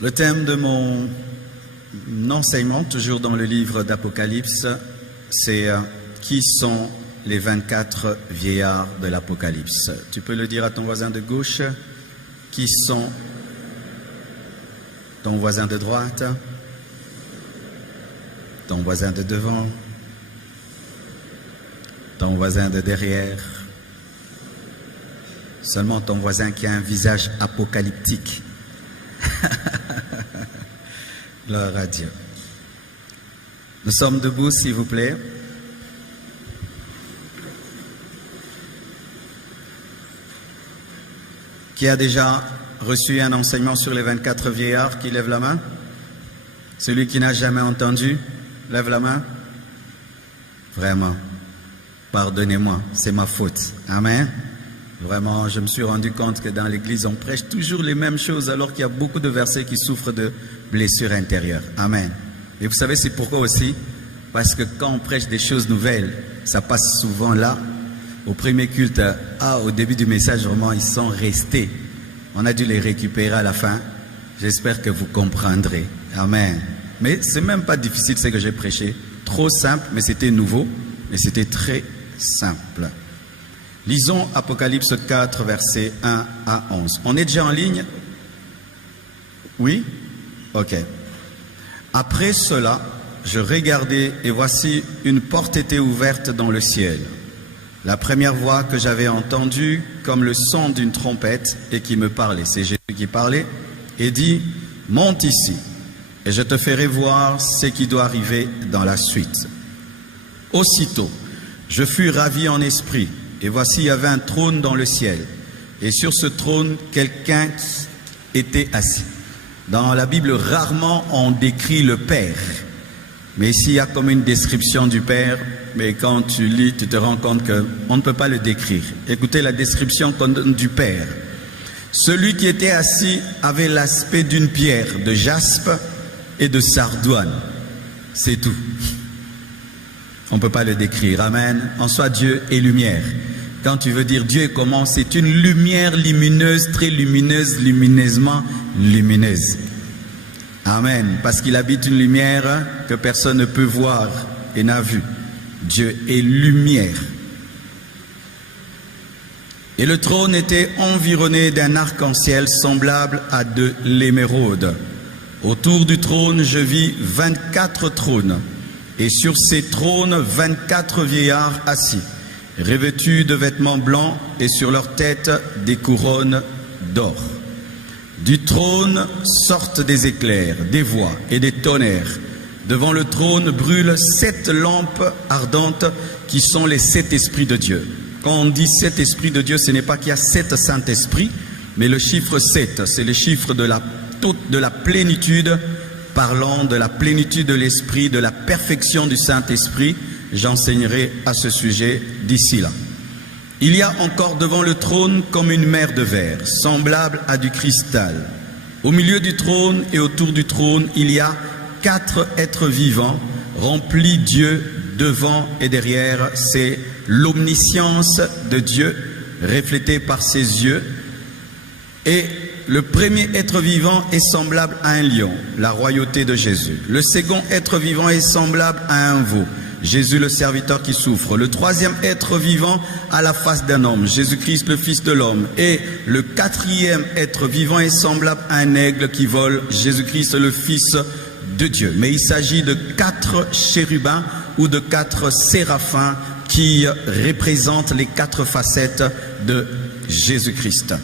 Le thème de mon enseignement, toujours dans le livre d'Apocalypse, c'est qui sont les 24 vieillards de l'Apocalypse. Tu peux le dire à ton voisin de gauche, qui sont ton voisin de droite, ton voisin de devant, ton voisin de derrière, seulement ton voisin qui a un visage apocalyptique. Gloire à Dieu. Nous sommes debout, s'il vous plaît. Qui a déjà reçu un enseignement sur les 24 vieillards, qui lève la main? Celui qui n'a jamais entendu, lève la main. Vraiment, pardonnez-moi, c'est ma faute. Amen. Vraiment, je me suis rendu compte que dans l'église, on prêche toujours les mêmes choses alors qu'il y a beaucoup de versets qui souffrent de blessures intérieures. Amen. Et vous savez, c'est pourquoi aussi? Parce que quand on prêche des choses nouvelles, ça passe souvent là. Au premier culte, au début du message, vraiment, ils sont restés. On a dû les récupérer à la fin. J'espère que vous comprendrez. Amen. Mais c'est même pas difficile ce que j'ai prêché. Trop simple, mais c'était nouveau. Mais c'était très simple. Lisons Apocalypse 4, versets 1 à 11. On est déjà en ligne? Oui? Ok. Après cela, je regardai et voici une porte était ouverte dans le ciel. La première voix que j'avais entendue comme le son d'une trompette et qui me parlait, c'est Jésus qui parlait, et dit, monte ici et je te ferai voir ce qui doit arriver dans la suite. Aussitôt, je fus ravi en esprit. Et voici, il y avait un trône dans le ciel. Et sur ce trône, quelqu'un qui était assis. Dans la Bible, rarement on décrit le Père. Mais ici, il y a comme une description du Père. Mais quand tu lis, tu te rends compte qu'on ne peut pas le décrire. Écoutez la description qu'on donne du Père. Celui qui était assis avait l'aspect d'une pierre, de jaspe et de sardoine. C'est tout. On ne peut pas le décrire. Amen. En soi, Dieu est lumière. Quand tu veux dire Dieu est comment, c'est une lumière lumineuse, très lumineuse, lumineusement lumineuse. Amen. Parce qu'il habite une lumière que personne ne peut voir et n'a vue. Dieu est lumière. Et le trône était environné d'un arc-en-ciel semblable à de l'émeraude. Autour du trône, je vis 24 trônes. Et sur ces trônes, 24 vieillards assis, revêtus de vêtements blancs et sur leurs têtes des couronnes d'or. Du trône sortent des éclairs, des voix et des tonnerres. Devant le trône brûlent 7 lampes ardentes qui sont les 7 esprits de Dieu. Quand on dit 7 esprits de Dieu, ce n'est pas qu'il y a 7 Saint-Esprits, mais le chiffre 7, c'est le chiffre de la plénitude, parlant de la plénitude de l'Esprit, de la perfection du Saint-Esprit. J'enseignerai à ce sujet d'ici là. Il y a encore devant le trône comme une mer de verre, semblable à du cristal. Au milieu du trône et autour du trône, il y a 4 êtres vivants, remplis Dieu devant et derrière. C'est l'omniscience de Dieu, reflétée par ses yeux. Et le premier être vivant est semblable à un lion, la royauté de Jésus. Le second être vivant est semblable à un veau, Jésus le serviteur qui souffre. Le troisième être vivant a la face d'un homme, Jésus-Christ le Fils de l'homme. Et le quatrième être vivant est semblable à un aigle qui vole, Jésus-Christ le Fils de Dieu. Mais il s'agit de 4 chérubins ou de 4 séraphins qui représentent les 4 facettes de Jésus-Christ.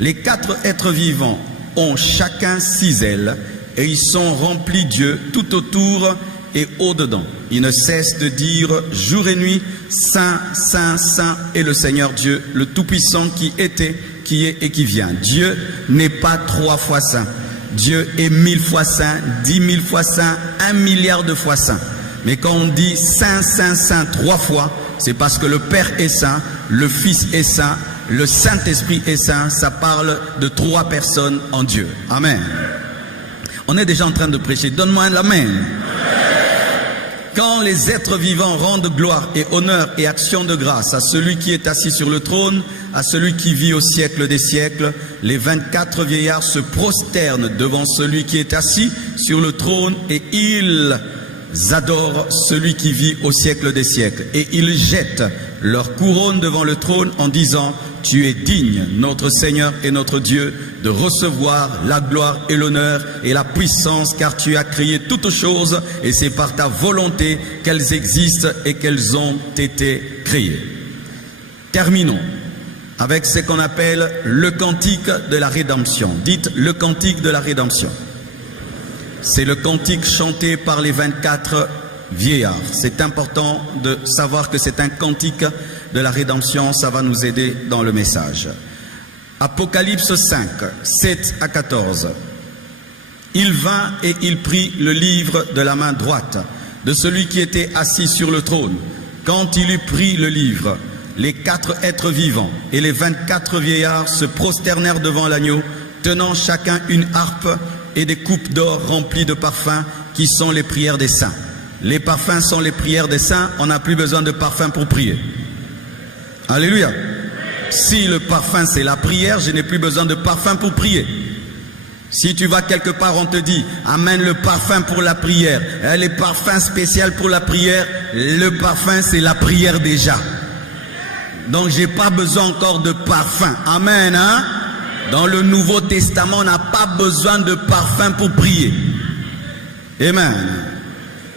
Les 4 êtres vivants ont chacun 6 ailes et ils sont remplis Dieu tout autour et au-dedans. Ils ne cessent de dire jour et nuit, Saint, Saint, Saint est le Seigneur Dieu, le Tout-Puissant qui était, qui est et qui vient. Dieu n'est pas 3 fois saint. Dieu est 1000 fois saint, 10 000 fois saint, 1 milliard de fois saint. Mais quand on dit Saint, Saint, Saint 3 fois, c'est parce que le Père est saint, le Fils est saint, le Saint-Esprit est saint. Ça parle de 3 personnes en Dieu. Amen. On est déjà en train de prêcher. Donne-moi un amen. Quand les êtres vivants rendent gloire et honneur et action de grâce à celui qui est assis sur le trône, à celui qui vit au siècle des siècles, les 24 vieillards se prosternent devant celui qui est assis sur le trône et ils adorent celui qui vit au siècle des siècles. Et ils jettent leur couronne devant le trône en disant: tu es digne, notre Seigneur et notre Dieu, de recevoir la gloire et l'honneur et la puissance, car tu as créé toutes choses et c'est par ta volonté qu'elles existent et qu'elles ont été créées. Terminons avec ce qu'on appelle le cantique de la rédemption. Dites le cantique de la rédemption. C'est le cantique chanté par les 24 vieillards. C'est important de savoir que c'est un cantique de la rédemption, ça va nous aider dans le message. Apocalypse 5, 7 à 14. Il vint et il prit le livre de la main droite de celui qui était assis sur le trône. Quand il eut pris le livre, les 4 êtres vivants et les 24 vieillards se prosternèrent devant l'agneau, tenant chacun une harpe et des coupes d'or remplies de parfums qui sont les prières des saints. Les parfums sont les prières des saints, on n'a plus besoin de parfum pour prier. Alléluia. Si le parfum c'est la prière, je n'ai plus besoin de parfum pour prier. Si tu vas quelque part, on te dit amène le parfum pour la prière. Les parfums spéciaux pour la prière, le parfum c'est la prière déjà. Donc j'ai pas besoin encore de parfum. Amen, hein? Dans le Nouveau Testament, on n'a pas besoin de parfum pour prier. Amen.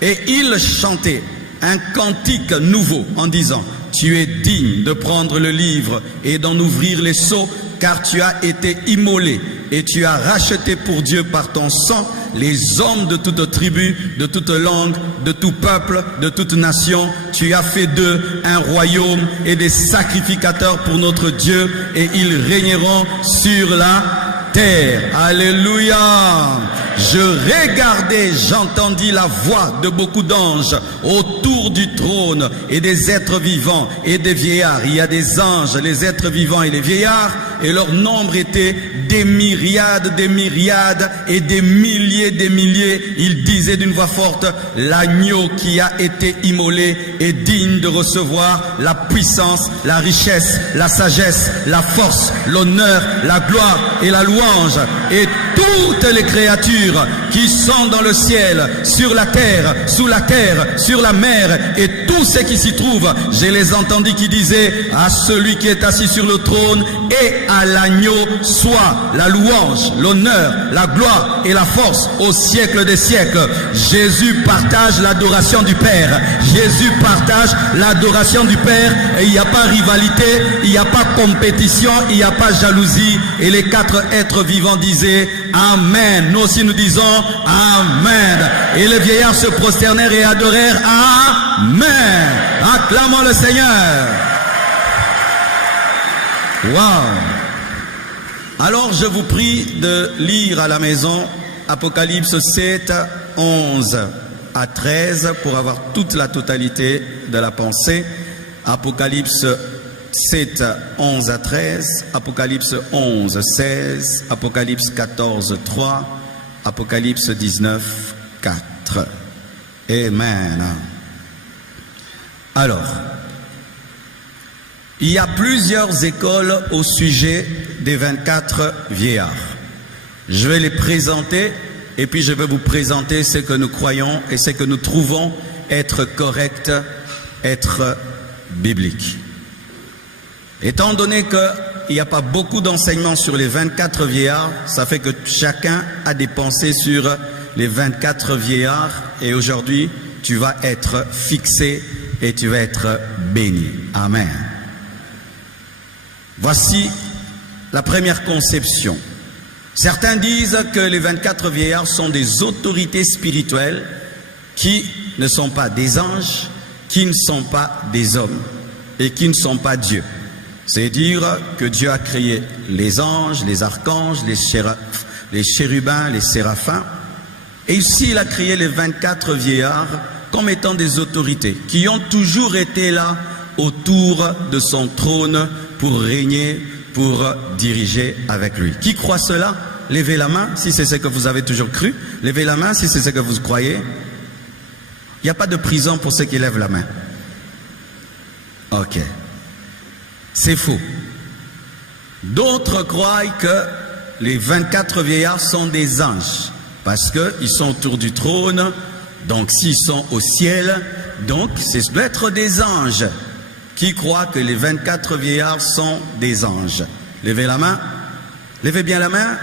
Et il chantait un cantique nouveau en disant: tu es digne de prendre le livre et d'en ouvrir les sceaux, car tu as été immolé et tu as racheté pour Dieu par ton sang les hommes de toute tribu, de toute langue, de tout peuple, de toute nation. Tu as fait d'eux un royaume et des sacrificateurs pour notre Dieu, et ils régneront sur la terre. Alléluia. Je regardais, j'entendis la voix de beaucoup d'anges autour du trône et des êtres vivants et des vieillards. Il y a des anges, les êtres vivants et les vieillards, et leur nombre était des myriades et des milliers. Ils disaient d'une voix forte: l'agneau qui a été immolé est digne de recevoir la puissance, la richesse, la sagesse, la force, l'honneur, la gloire et la louange. Et toutes les créatures qui sont dans le ciel, sur la terre, sous la terre, sur la mer, et tout ce qui s'y trouve, je les entendis qui disaient: à celui qui est assis sur le trône et à l'agneau soit la louange, l'honneur, la gloire et la force au siècle des siècles. Jésus partage l'adoration du Père. Jésus partage l'adoration du Père, et il n'y a pas rivalité, il n'y a pas compétition, il n'y a pas jalousie. Et les 4 êtres vivants disaient Amen. Nous aussi nous disons Amen. Et les vieillards se prosternèrent et adorèrent Amen. Acclamons le Seigneur. Wow. Alors je vous prie de lire à la maison Apocalypse 7, 11 à 13 pour avoir toute la totalité de la pensée. Apocalypse 7, 11 à 13, Apocalypse 11, 16, Apocalypse 14, 3, Apocalypse 19, 4. Amen. Alors, il y a plusieurs écoles au sujet des 24 vieillards. Je vais les présenter et puis je vais vous présenter ce que nous croyons et ce que nous trouvons être correct, être biblique. Étant donné qu'il n'y a pas beaucoup d'enseignements sur les 24 vieillards, ça fait que chacun a des pensées sur les 24 vieillards, et aujourd'hui tu vas être fixé et tu vas être béni. Amen. Voici la première conception. Certains disent que les 24 vieillards sont des autorités spirituelles qui ne sont pas des anges, qui ne sont pas des hommes et qui ne sont pas Dieu. C'est dire que Dieu a créé les anges, les archanges, les chérubins, les séraphins. Et ici, il a créé les 24 vieillards comme étant des autorités qui ont toujours été là autour de son trône pour régner, pour diriger avec lui. Qui croit cela? Levez la main si c'est ce que vous avez toujours cru. Levez la main si c'est ce que vous croyez. Il n'y a pas de prison pour ceux qui lèvent la main. Ok. C'est faux. D'autres croient que les 24 vieillards sont des anges, parce qu'ils sont autour du trône, donc s'ils sont au ciel, donc c'est doit être des anges. Qui croient que les 24 vieillards sont des anges? Levez la main. Levez bien la main.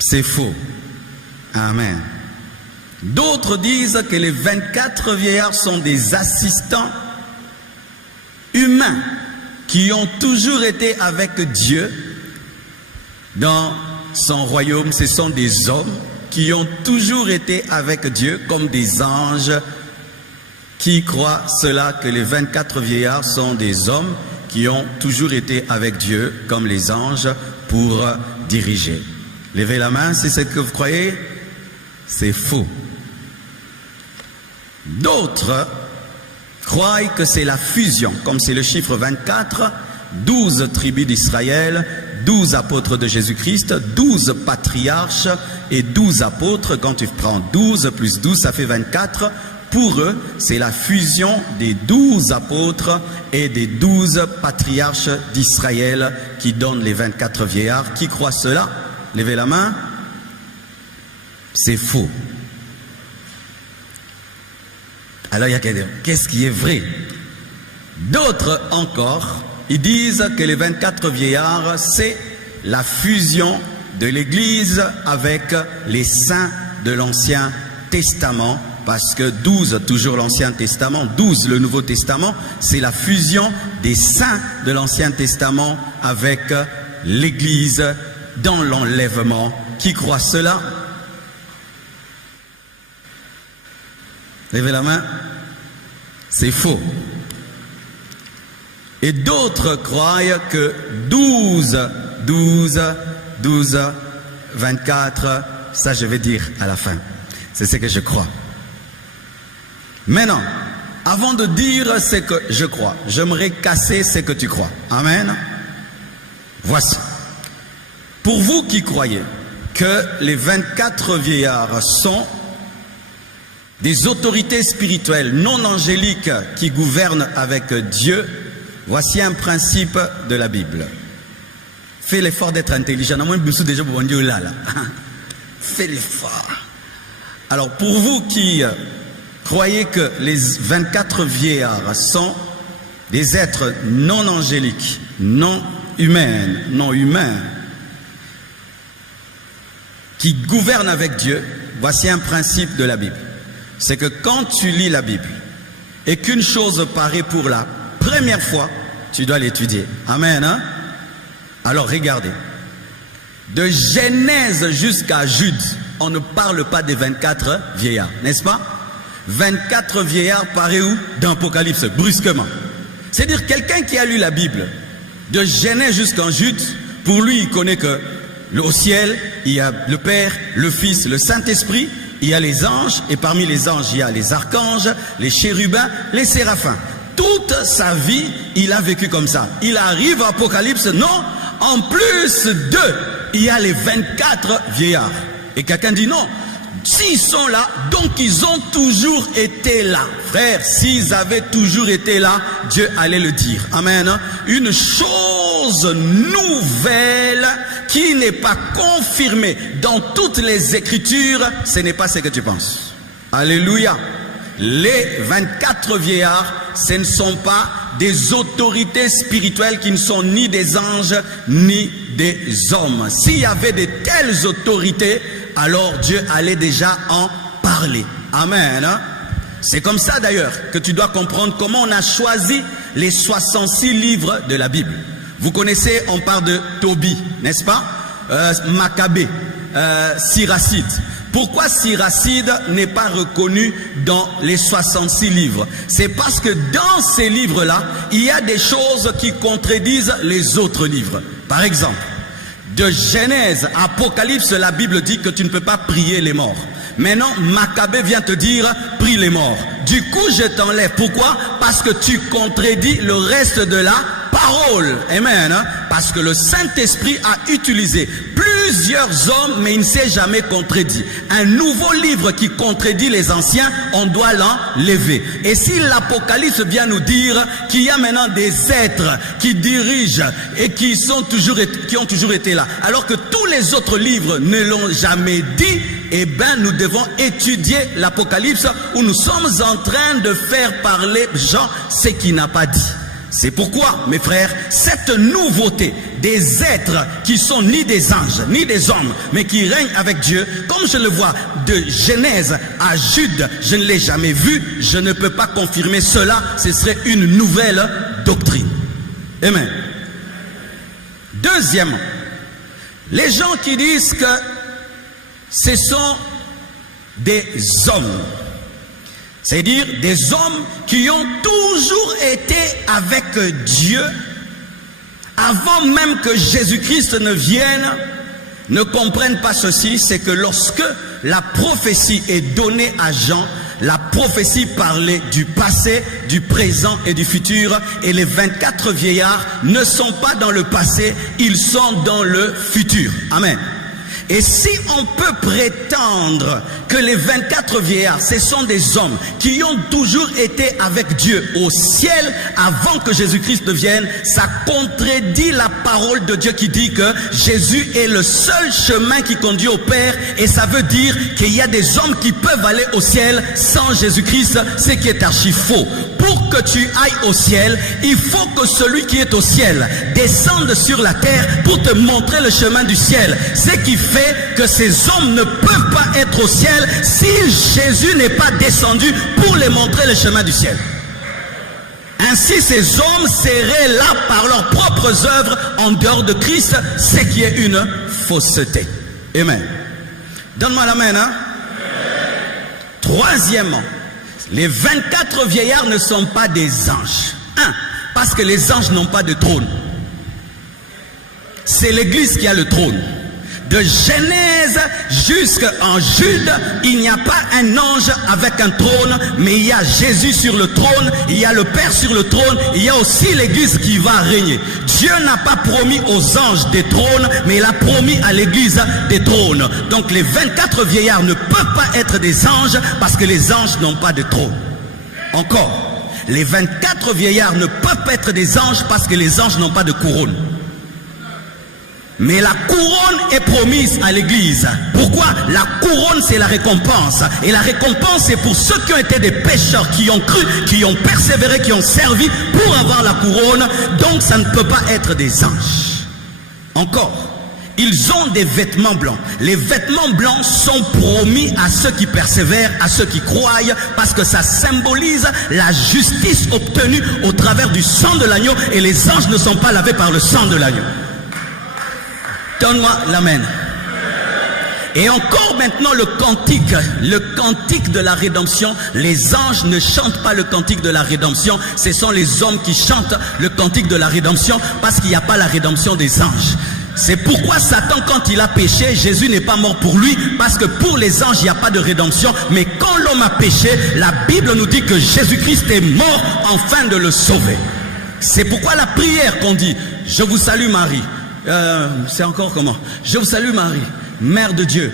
C'est faux. Amen. D'autres disent que les 24 vieillards sont des assistants humains qui ont toujours été avec Dieu dans son royaume. Ce sont des hommes qui ont toujours été avec Dieu comme des anges. Qui croient cela, que les 24 vieillards sont des hommes qui ont toujours été avec Dieu comme les anges pour diriger? Levez la main si c'est ce que vous croyez. C'est faux. D'autres croient que c'est la fusion, comme c'est le chiffre 24, 12 tribus d'Israël, 12 apôtres de Jésus-Christ, 12 patriarches et 12 apôtres. Quand tu prends 12 plus 12, ça fait 24. Pour eux, c'est la fusion des 12 apôtres et des 12 patriarches d'Israël qui donnent les 24 vieillards. Qui croit cela? Levez la main. C'est faux. Alors il y a qu'est-ce qui est vrai? D'autres encore, ils disent que les 24 vieillards, c'est la fusion de l'Église avec les saints de l'Ancien Testament. Parce que 12, toujours l'Ancien Testament, 12, le Nouveau Testament, c'est la fusion des saints de l'Ancien Testament avec l'Église dans l'enlèvement. Qui croit cela? Levez la main. C'est faux. Et d'autres croient que 12, 24, ça je vais dire à la fin. C'est ce que je crois. Maintenant, avant de dire ce que je crois, j'aimerais casser ce que tu crois. Amen. Voici. Pour vous qui croyez que les 24 vieillards sont des autorités spirituelles non angéliques qui gouvernent avec Dieu, voici un principe de la Bible. Fais l'effort d'être intelligent. Fais l'effort. Alors pour vous qui croyez que les 24 vieillards sont des êtres non angéliques, non humains, qui gouvernent avec Dieu, voici un principe de la Bible. C'est que quand tu lis la Bible et qu'une chose paraît pour la première fois, tu dois l'étudier. Amen. Hein? Alors regardez. De Genèse jusqu'à Jude, on ne parle pas des 24 vieillards, n'est-ce pas? 24 vieillards paraît où? Dans Apocalypse, brusquement. C'est-à-dire quelqu'un qui a lu la Bible, de Genèse jusqu'en Jude, pour lui il connaît que au ciel, il y a le Père, le Fils, le Saint-Esprit, il y a les anges, et parmi les anges, il y a les archanges, les chérubins, les séraphins. Toute sa vie, il a vécu comme ça. Il arrive à Apocalypse, non, en plus d'eux, il y a les 24 vieillards. Et quelqu'un dit non, s'ils sont là, donc ils ont toujours été là. Frère, s'ils avaient toujours été là, Dieu allait le dire. Amen. Une chose nouvelle qui n'est pas confirmée dans toutes les Écritures, ce n'est pas ce que tu penses. Alléluia. Les 24 vieillards, ce ne sont pas des autorités spirituelles qui ne sont ni des anges ni des hommes. S'il y avait de telles autorités, alors Dieu allait déjà en parler. Amen. C'est comme ça d'ailleurs que tu dois comprendre comment on a choisi les 66 livres de la Bible. Vous connaissez, on parle de Tobie, n'est-ce pas? Maccabée, Siracide. Pourquoi Siracide n'est pas reconnu dans les 66 livres? C'est parce que dans ces livres-là, il y a des choses qui contredisent les autres livres. Par exemple, de Genèse à Apocalypse, la Bible dit que tu ne peux pas prier les morts. Maintenant, Maccabée vient te dire, prie les morts. Du coup, je t'enlève. Pourquoi? Parce que tu contredis le reste de la parole. Amen. Parce que le Saint-Esprit a utilisé plus plusieurs hommes, mais il ne s'est jamais contredit. Un nouveau livre qui contredit les anciens, on doit l'enlever. Et si l'Apocalypse vient nous dire qu'il y a maintenant des êtres qui dirigent et qui ont toujours été là, alors que tous les autres livres ne l'ont jamais dit, eh bien nous devons étudier l'Apocalypse où nous sommes en train de faire parler Jean ce qu'il n'a pas dit. C'est pourquoi, mes frères, cette nouveauté des êtres qui sont ni des anges, ni des hommes, mais qui règnent avec Dieu, comme je le vois de Genèse à Jude, je ne l'ai jamais vu, je ne peux pas confirmer cela, ce serait une nouvelle doctrine. Amen. Deuxièmement, les gens qui disent que ce sont des hommes, c'est-à-dire des hommes qui ont toujours été avec Dieu avant même que Jésus-Christ ne vienne, ne comprennent pas ceci, c'est que lorsque la prophétie est donnée à Jean, la prophétie parlait du passé, du présent et du futur, et les 24 vieillards ne sont pas dans le passé, ils sont dans le futur. Amen. Et si on peut prétendre que les 24 vieillards, ce sont des hommes qui ont toujours été avec Dieu au ciel avant que Jésus-Christ ne vienne, ça contredit la parole de Dieu qui dit que Jésus est le seul chemin qui conduit au Père, et ça veut dire qu'il y a des hommes qui peuvent aller au ciel sans Jésus-Christ, ce qui est archi faux. Pour que tu ailles au ciel, il faut que celui qui est au ciel descende sur la terre pour te montrer le chemin du ciel. Ce qui fait que ces hommes ne peuvent pas être au ciel si Jésus n'est pas descendu pour les montrer le chemin du ciel. Ainsi, ces hommes seraient là par leurs propres œuvres en dehors de Christ, ce qui est une fausseté. Amen. Donne-moi l'amen, hein? Troisièmement, les 24 vieillards ne sont pas des anges. Parce que les anges n'ont pas de trône. C'est l'Église qui a le trône. De Genèse jusqu'en Jude, il n'y a pas un ange avec un trône, mais il y a Jésus sur le trône, il y a le Père sur le trône, il y a aussi l'Église qui va régner. Dieu n'a pas promis aux anges des trônes, mais il a promis à l'Église des trônes. Donc les 24 vieillards ne peuvent pas être des anges parce que les anges n'ont pas de trône. Encore, les 24 vieillards ne peuvent pas être des anges parce que les anges n'ont pas de couronne. Mais la couronne est promise à l'Église. Pourquoi? La couronne, c'est la récompense. Et la récompense, c'est pour ceux qui ont été des pécheurs, qui ont cru, qui ont persévéré, qui ont servi pour avoir la couronne. Donc, ça ne peut pas être des anges. Encore, ils ont des vêtements blancs. Les vêtements blancs sont promis à ceux qui persévèrent, à ceux qui croient, parce que ça symbolise la justice obtenue au travers du sang de l'agneau. Et les anges ne sont pas lavés par le sang de l'agneau. Donne-moi l'amen. Et encore maintenant le cantique de la rédemption. Les anges ne chantent pas le cantique de la rédemption. Ce sont les hommes qui chantent le cantique de la rédemption parce qu'il n'y a pas la rédemption des anges. C'est pourquoi Satan, quand il a péché, Jésus n'est pas mort pour lui, parce que pour les anges, il n'y a pas de rédemption. Mais quand l'homme a péché, la Bible nous dit que Jésus-Christ est mort afin de le sauver. C'est pourquoi la prière qu'on dit, je vous salue Marie. C'est encore comment? Je vous salue Marie, Mère de Dieu.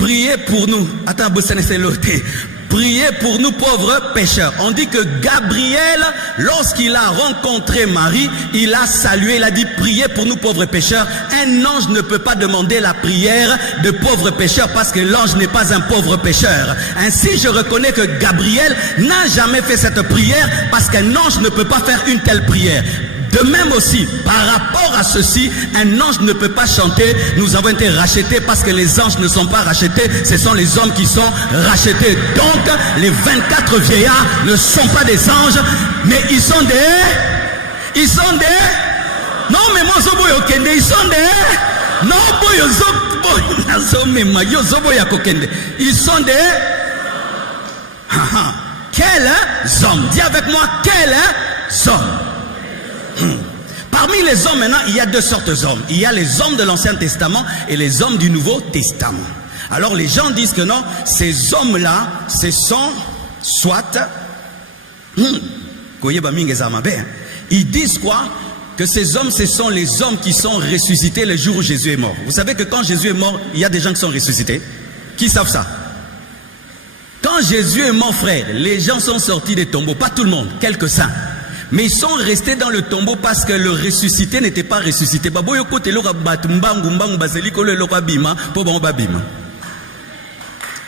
Priez pour nous. Attends, priez pour nous pauvres pécheurs. On dit que Gabriel, lorsqu'il a rencontré Marie, il a salué, il a dit priez pour nous pauvres pécheurs. Un ange ne peut pas demander la prière de pauvres pécheurs parce que l'ange n'est pas un pauvre pécheur. Ainsi, je reconnais que Gabriel n'a jamais fait cette prière parce qu'un ange ne peut pas faire une telle prière. De même aussi, par rapport à ceci, un ange ne peut pas chanter « Nous avons été rachetés » parce que les anges ne sont pas rachetés, ce sont les hommes qui sont rachetés. Donc, les 24 vieillards ne sont pas des anges, mais ils sont des... Non, mais moi, ils sont des... Non, ils sont des... Quels hommes? Dis avec moi, quels hommes? Parmi les hommes maintenant, il y a deux sortes d'hommes. Il y a les hommes de l'Ancien Testament et les hommes du Nouveau Testament. Alors les gens disent que non, ces hommes-là, ce sont soit... Ils disent quoi? que ces hommes, ce sont les hommes qui sont ressuscités le jour où Jésus est mort. Vous savez que quand Jésus est mort, il y a des gens qui sont ressuscités. Qui savent ça? Quand Jésus est mort, frère, les gens sont sortis des tombeaux. Pas tout le monde, quelques-uns. Mais ils sont restés dans le tombeau parce que le ressuscité n'était pas ressuscité.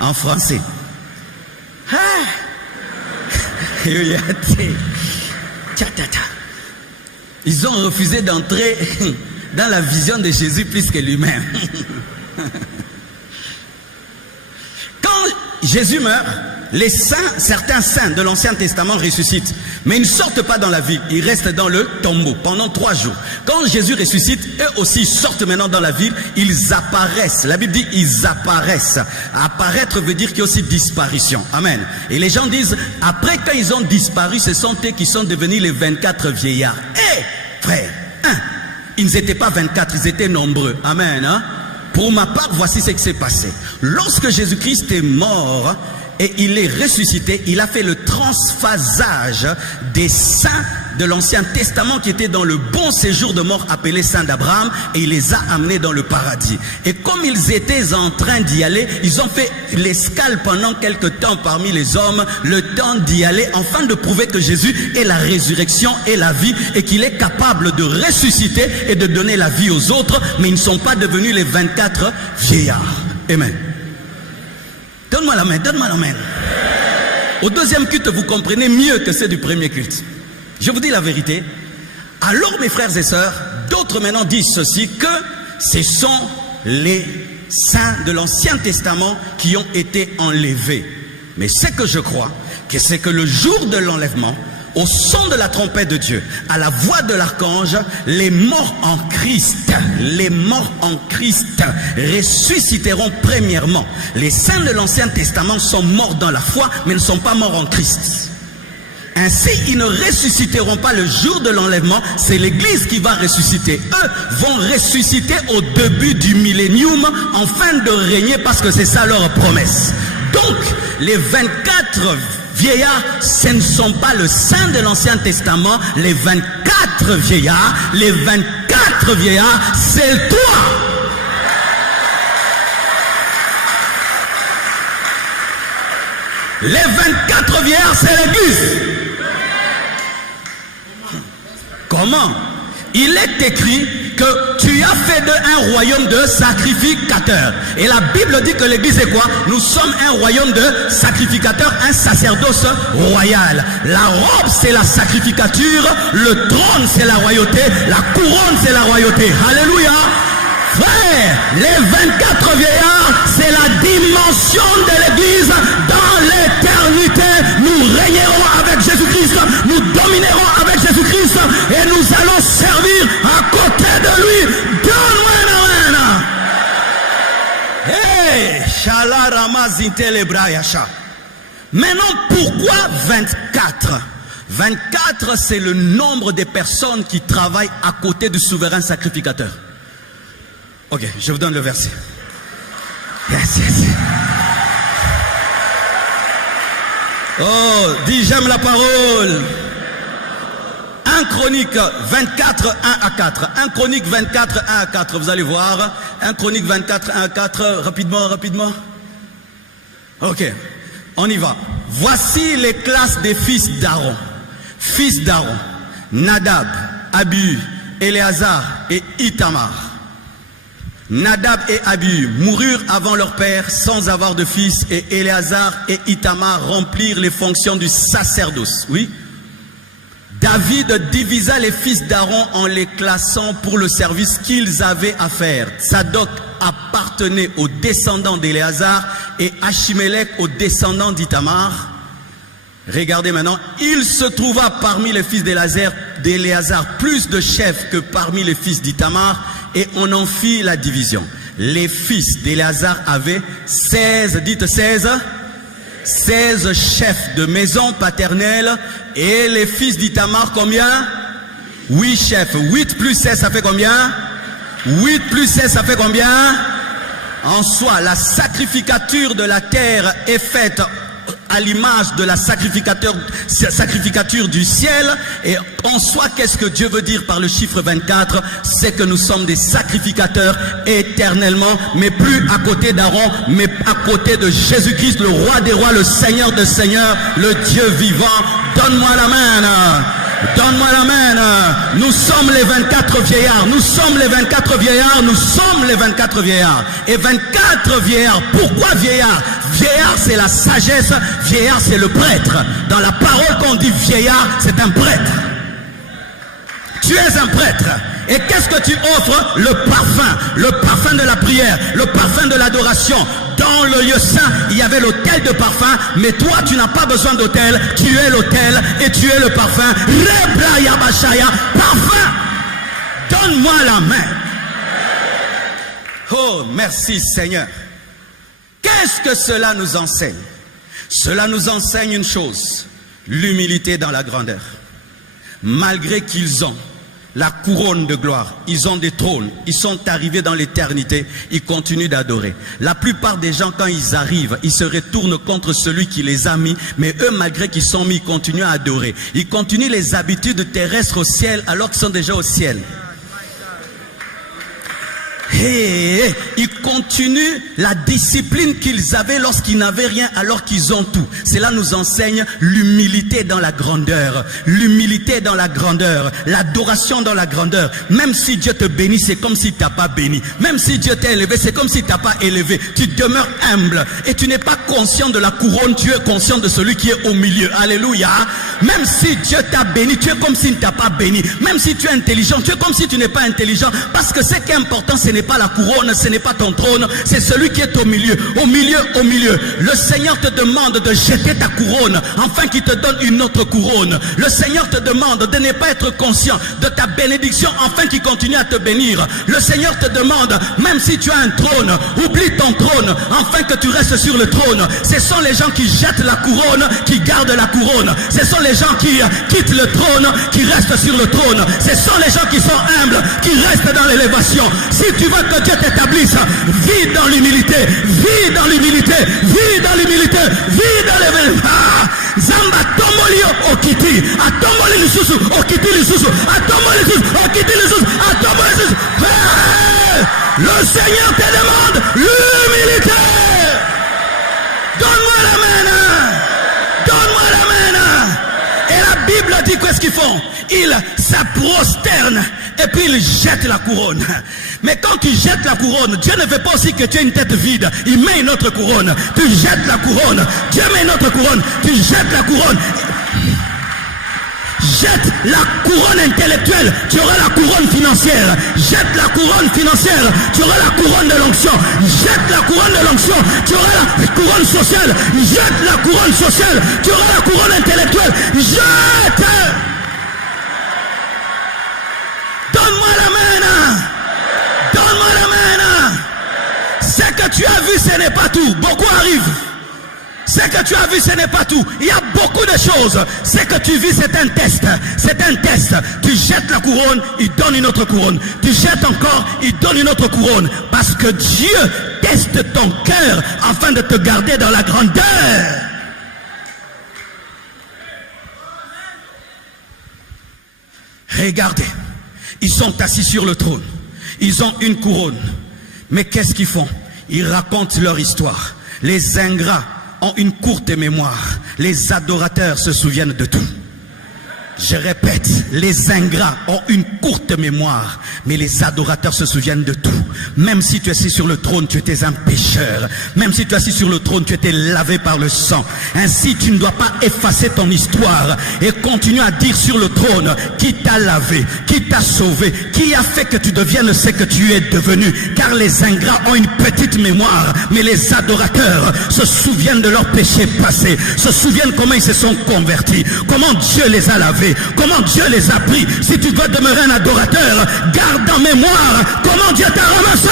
En français. Ils ont refusé d'entrer dans la vision de Jésus plus que lui-même. Quand Jésus meurt, les saints, certains saints de l'Ancien Testament ressuscitent, mais ils ne sortent pas dans la ville, ils restent dans le tombeau pendant 3 jours. Quand Jésus ressuscite, eux aussi sortent maintenant dans la ville, ils apparaissent. La Bible dit ils apparaissent. Apparaître veut dire qu'il y a aussi disparition. Amen. Et les gens disent, après quand ils ont disparu, ce sont eux qui sont devenus les 24 vieillards. Frère, ils n'étaient pas 24, ils étaient nombreux. Amen. Pour ma part, voici ce qui s'est passé. Lorsque Jésus-Christ est mort et il est ressuscité, il a fait le transphasage des saints de l'Ancien Testament qui étaient dans le bon séjour de mort appelé saint d'Abraham, et il les a amenés dans le paradis. Et comme ils étaient en train d'y aller, ils ont fait l'escale pendant quelque temps parmi les hommes, le temps d'y aller, afin de prouver que Jésus est la résurrection et la vie, et qu'il est capable de ressusciter et de donner la vie aux autres, mais ils ne sont pas devenus les 24 vieillards. Amen. Donne-moi la main, donne-moi la main. Au deuxième culte, vous comprenez mieux que c'est du premier culte. Je vous dis la vérité. Alors, mes frères et sœurs, d'autres maintenant disent ceci, que ce sont les saints de l'Ancien Testament qui ont été enlevés. Mais ce que je crois, c'est que le jour de l'enlèvement, au son de la trompette de Dieu, à la voix de l'archange, les morts en Christ ressusciteront premièrement. Les saints de l'Ancien Testament sont morts dans la foi, mais ne sont pas morts en Christ. Ainsi, ils ne ressusciteront pas le jour de l'enlèvement, c'est l'Église qui va ressusciter. Eux vont ressusciter au début du millénium, afin de régner, parce que c'est ça leur promesse. Donc, les 24 vieillards, ce ne sont pas le saint de l'Ancien Testament. Les 24 vieillards, c'est toi. Les 24 vieillards, c'est l'Église. Comment? Il est écrit que tu as fait d'eux un royaume de sacrificateurs. Et la Bible dit que l'Église est quoi? Nous sommes un royaume de sacrificateurs, un sacerdoce royal. La robe, c'est la sacrificature, le trône, c'est la royauté, la couronne, c'est la royauté. Alléluia. Frère, les 24 vieillards, c'est la dimension de l'Église. Dans l'éternité, nous régnerons avec Jésus-Christ, nous dominerons avec Jésus-Christ, et nous allons servir à côté de lui. Hey, maintenant, pourquoi 24? 24, c'est le nombre de personnes qui travaillent à côté du souverain sacrificateur. Ok, je vous donne le verset. Yes. Oh, dis j'aime la parole. 1 Chronique 24, 1 à 4. 1 Chronique 24, 1 à 4. Vous allez voir. 1 Chronique 24, 1 à 4. Rapidement. Ok, on y va. Voici les classes des fils d'Aaron. Fils d'Aaron: Nadab, Abihu, Éléazar et Ithamar. Nadab et Abihu moururent avant leur père sans avoir de fils, et Éléazar et Ithamar remplirent les fonctions du sacerdoce. Oui. David divisa les fils d'Aaron en les classant pour le service qu'ils avaient à faire. Zadok appartenait aux descendants d'Éléazar et Achimélec aux descendants d'Ithamar. Regardez maintenant, il se trouva parmi les fils d'Éléazar plus de chefs que parmi les fils d'Ithamar, et on en fit la division. Les fils d'Éléazar avaient 16, dites 16 chefs de maison paternelle, et les fils d'Ithamar combien? 8 chefs. 8 plus 16, ça fait combien? 8 plus 16, ça fait combien? En soi, la sacrificature de la terre est faite à l'image de la sacrificature du ciel. Et en soi, qu'est-ce que Dieu veut dire par le chiffre 24? C'est que nous sommes des sacrificateurs éternellement, mais plus à côté d'Aaron, mais à côté de Jésus-Christ, le roi des rois, le Seigneur des seigneurs, le Dieu vivant. Donne-moi la main. Donne-moi la main. Nous sommes les 24 vieillards. Nous sommes les 24 vieillards. Nous sommes les 24 vieillards. Et 24 vieillards. Pourquoi vieillards? Vieillard, c'est la sagesse. Vieillard, c'est le prêtre. Dans la parole qu'on dit vieillard, c'est un prêtre. Tu es un prêtre. Et qu'est-ce que tu offres? Le parfum de la prière, le parfum de l'adoration. Dans le lieu saint, il y avait l'autel de parfum, mais toi, tu n'as pas besoin d'autel. Tu es l'autel et tu es le parfum. Parfum. Donne-moi la main. Oh, merci Seigneur. Qu'est-ce que cela nous enseigne? Cela nous enseigne une chose, l'humilité dans la grandeur. Malgré qu'ils ont la couronne de gloire, ils ont des trônes, ils sont arrivés dans l'éternité, ils continuent d'adorer. La plupart des gens, quand ils arrivent, ils se retournent contre celui qui les a mis, mais eux, malgré qu'ils sont mis, ils continuent à adorer. Ils continuent les habitudes terrestres au ciel alors qu'ils sont déjà au ciel. Et ils continuent la discipline qu'ils avaient lorsqu'ils n'avaient rien alors qu'ils ont tout. Cela nous enseigne l'humilité dans la grandeur. L'humilité dans la grandeur. L'adoration dans la grandeur. Même si Dieu te bénit, c'est comme s'il t'a pas béni. Même si Dieu t'a élevé, c'est comme s'il t'a pas élevé. Tu demeures humble. Et tu n'es pas conscient de la couronne, tu es conscient de celui qui est au milieu. Alléluia. Même si Dieu t'a béni, tu es comme s'il ne t'a pas béni. Même si tu es intelligent, tu es comme si tu n'es pas intelligent. Parce que ce qui est important, ce n'est pas la couronne, ce n'est pas ton trône, c'est celui qui est au milieu. Au milieu, au milieu. Le Seigneur te demande de jeter ta couronne afin qu'il te donne une autre couronne. Le Seigneur te demande de ne pas être conscient de ta bénédiction afin qu'il continue à te bénir. Le Seigneur te demande, même si tu as un trône, oublie ton trône afin que tu restes sur le trône. Ce sont les gens qui jettent la couronne, qui gardent la couronne. Ce sont les gens qui quittent le trône, qui restent sur le trône. Ce sont les gens qui sont humbles, qui restent dans l'élévation. Si tu veux que Dieu t'établisse, vis dans l'humilité, vis dans l'humilité, vis dans l'humilité, vis dans l'humilité. Zamba tomolio okiti, atomoli lisusu, okiti lisusu, atomoli lisusu, okiti lisusu, atomoli lisusu. Le Seigneur te demande l'humilité. Donne-moi la main. Donne-moi la main. Et la Bible dit qu'est-ce qu'ils font? Ils s'aprosternent et puis ils jettent la couronne. Mais quand tu jettes la couronne, Dieu ne veut pas aussi que tu aies une tête vide. Il met une autre couronne. Tu jettes la couronne. Dieu met une autre couronne. Tu jettes la couronne. Jette la couronne intellectuelle, tu auras la couronne financière. Jette la couronne financière, tu auras la couronne de l'onction. Jette la couronne de l'onction, tu auras la couronne sociale. Jette la couronne sociale, tu auras la couronne intellectuelle. Jette. Donne-moi la main. Donne-moi la main. Ce que tu as vu, ce n'est pas tout. Beaucoup arrivent. Ce que tu as vu, ce n'est pas tout. Il y a beaucoup de choses. Ce que tu vis, c'est un test. C'est un test. Tu jettes la couronne, il donne une autre couronne. Tu jettes encore, il donne une autre couronne. Parce que Dieu teste ton cœur afin de te garder dans la grandeur. Regardez, ils sont assis sur le trône. Ils ont une couronne. Mais qu'est-ce qu'ils font? Ils racontent leur histoire. Les ingrats ont une courte mémoire. Les adorateurs se souviennent de tout. Je répète, les ingrats ont une courte mémoire, mais les adorateurs se souviennent de tout. Même si tu es assis sur le trône, tu étais un pécheur. Même si tu es assis sur le trône, tu étais lavé par le sang. Ainsi, tu ne dois pas effacer ton histoire et continuer à dire sur le trône qui t'a lavé, qui t'a sauvé, qui a fait que tu deviennes ce que tu es devenu. Car les ingrats ont une petite mémoire, mais les adorateurs se souviennent de leurs péchés passés, se souviennent comment ils se sont convertis, comment Dieu les a lavés, comment Dieu les a pris. Si tu veux demeurer un adorateur, garde en mémoire comment Dieu t'a ramassé.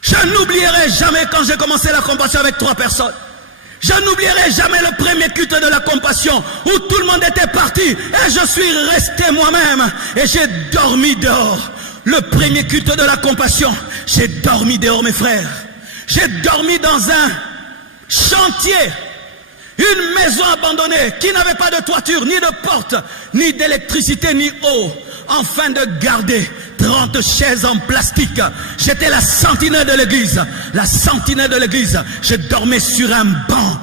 Je n'oublierai jamais quand j'ai commencé la compassion avec 3 personnes. Je n'oublierai jamais le premier culte de la compassion où tout le monde était parti et je suis resté moi-même et j'ai dormi dehors. Le premier culte de la compassion, j'ai dormi dehors, mes frères. J'ai dormi dans un chantier, une maison abandonnée qui n'avait pas de toiture, ni de porte, ni d'électricité, ni eau, afin de garder 30 chaises en plastique. J'étais la sentinelle de l'église. La sentinelle de l'église. Je dormais sur un banc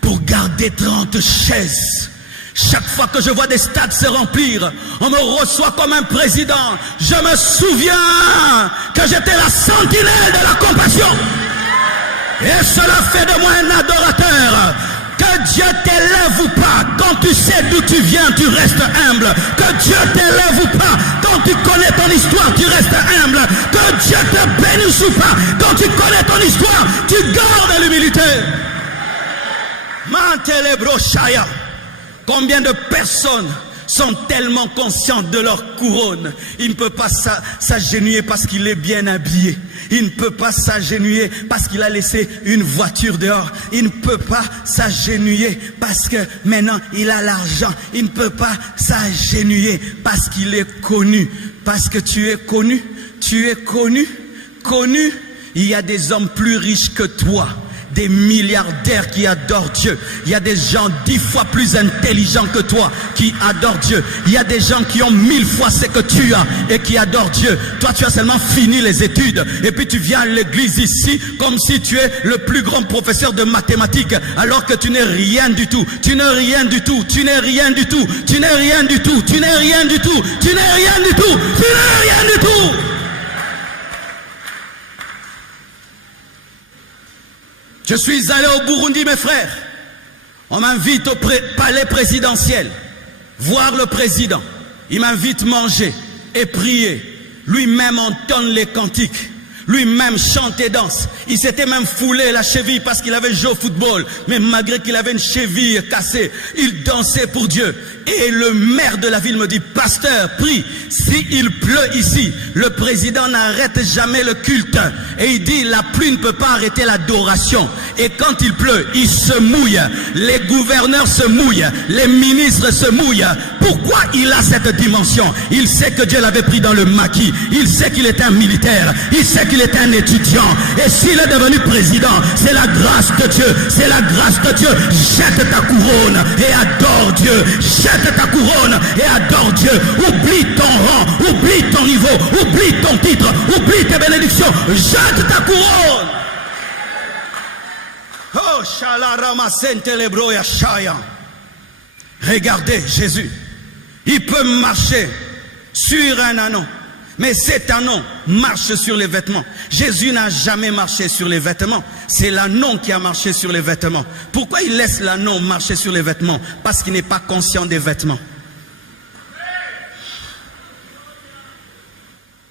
pour garder 30 chaises. Chaque fois que je vois des stades se remplir, on me reçoit comme un président. Je me souviens que j'étais la sentinelle de la compassion. Et cela fait de moi un adorateur. Que Dieu t'élève ou pas, quand tu sais d'où tu viens, tu restes humble. Que Dieu t'élève ou pas, quand tu connais ton histoire, tu restes humble. Que Dieu te bénisse ou pas, quand tu connais ton histoire, tu gardes l'humilité. Mantelebrochaya. Combien de personnes sont tellement conscientes de leur couronne, il ne peut pas s'agenouiller parce qu'il est bien habillé. Il ne peut pas s'agenouiller parce qu'il a laissé une voiture dehors. Il ne peut pas s'agenouiller parce que maintenant il a l'argent. Il ne peut pas s'agenouiller parce qu'il est connu. Parce que tu es connu. Tu es connu. Connu. Il y a des hommes plus riches que toi. Des milliardaires qui adorent Dieu. Il y a des gens 10 fois plus intelligents que toi qui adorent Dieu. Il y a des gens qui ont 1000 fois ce que tu as et qui adorent Dieu. Toi, tu as seulement fini les études et puis tu viens à l'église ici comme si tu es le plus grand professeur de mathématiques alors que tu n'es rien du tout. Tu n'es rien du tout. Tu n'es rien du tout. Tu n'es rien du tout. Tu n'es rien du tout. Tu n'es rien du tout. Tu n'es rien du tout. Je suis allé au Burundi, mes frères. On m'invite au palais présidentiel, voir le président. Il m'invite manger et prier. Lui-même entonne les cantiques. Lui-même chante et danse. Il s'était même foulé la cheville parce qu'il avait joué au football. Mais malgré qu'il avait une cheville cassée, il dansait pour Dieu. Et le maire de la ville me dit, pasteur, prie, s'il pleut ici, le président n'arrête jamais le culte. Et il dit, la pluie ne peut pas arrêter l'adoration. Et quand il pleut, il se mouille. Les gouverneurs se mouillent. Les ministres se mouillent. Pourquoi il a cette dimension? Il sait que Dieu l'avait pris dans le maquis. Il sait qu'il est un militaire. Il sait qu'il est un étudiant. Et s'il est devenu président, c'est la grâce de Dieu. C'est la grâce de Dieu. Jette ta couronne et adore Dieu. Jette ta couronne et adore Dieu. Oublie ton rang, oublie ton niveau, oublie ton titre, oublie tes bénédictions. Jette ta couronne. Oh, shalaramasentelebroya shaya. Regardez Jésus. Il peut marcher sur un anon. Mais cet anon marche sur les vêtements. Jésus n'a jamais marché sur les vêtements. C'est l'anon qui a marché sur les vêtements. Pourquoi il laisse l'anon marcher sur les vêtements? Parce qu'il n'est pas conscient des vêtements.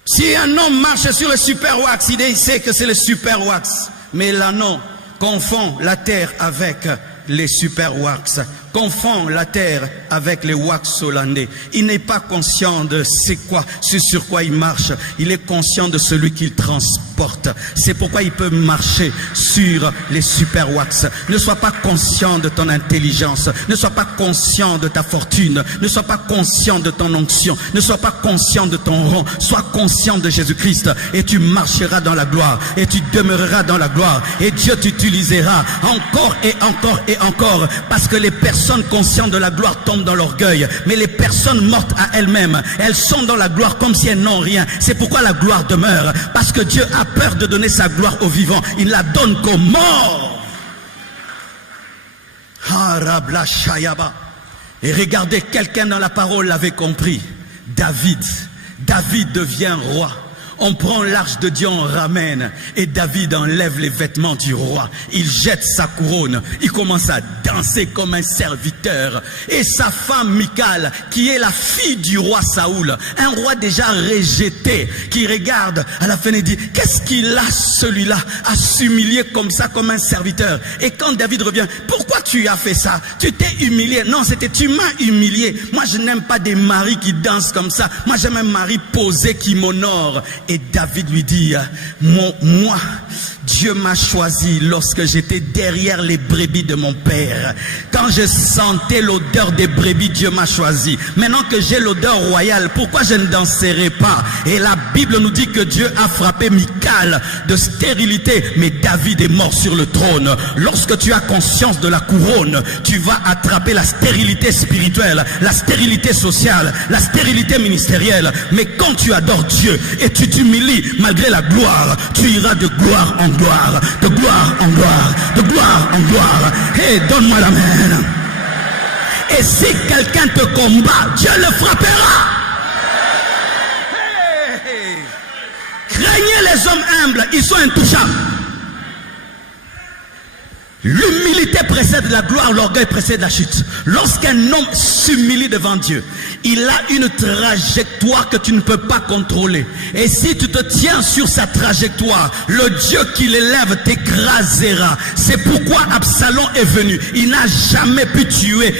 Si un homme marche sur le super wax, il sait que c'est le super wax. Mais l'anon confond la terre avec les super wax, confond la terre avec les wax hollandais. Il n'est pas conscient de ce sur quoi il marche. Il est conscient de celui qu'il transporte. C'est pourquoi il peut marcher sur les super wax. Ne sois pas conscient de ton intelligence. Ne sois pas conscient de ta fortune. Ne sois pas conscient de ton onction. Ne sois pas conscient de ton rang. Sois conscient de Jésus-Christ et tu marcheras dans la gloire et tu demeureras dans la gloire et Dieu t'utilisera encore et encore et encore, parce que les personnes conscientes de la gloire tombent dans l'orgueil, mais les personnes mortes à elles-mêmes, elles sont dans la gloire comme si elles n'ont rien. C'est pourquoi la gloire demeure, parce que Dieu a peur de donner sa gloire aux vivants. Il la donne qu'aux morts. Et regardez, quelqu'un dans la parole l'avait compris. David devient roi. On prend l'arche de Dieu, on ramène. Et David enlève les vêtements du roi. Il jette sa couronne. Il commence à danser comme un serviteur. Et sa femme Michal, qui est la fille du roi Saoul, un roi déjà rejeté, qui regarde à la fin et dit, qu'est-ce qu'il a celui-là à s'humilier comme ça, comme un serviteur? Et quand David revient, pourquoi tu as fait ça? Tu t'es humilié? Non, c'était tu m'as humilié. Moi, je n'aime pas des maris qui dansent comme ça. Moi, j'aime un mari posé qui m'honore. Et David lui dit, moi, Dieu m'a choisi lorsque j'étais derrière les brebis de mon père. Quand je sentais l'odeur des brebis, Dieu m'a choisi. Maintenant que j'ai l'odeur royale, pourquoi je ne danserai pas? Et la Bible nous dit que Dieu a frappé Michal de stérilité, mais David est mort sur le trône. Lorsque tu as conscience de la couronne, tu vas attraper la stérilité spirituelle, la stérilité sociale, la stérilité ministérielle. Mais quand tu adores Dieu et tu t'humilies malgré la gloire, tu iras de gloire en gloire, de gloire en gloire, de gloire en gloire. Et donne-moi la main. Et si quelqu'un te combat, Dieu le frappera. Craignez les hommes humbles, ils sont intouchables. L'humilité précède la gloire, l'orgueil précède la chute. Lorsqu'un homme s'humilie devant Dieu, il a une trajectoire que tu ne peux pas contrôler. Et si tu te tiens sur sa trajectoire, le Dieu qui l'élève t'écrasera. C'est pourquoi Absalom est venu. Il n'a jamais pu tuer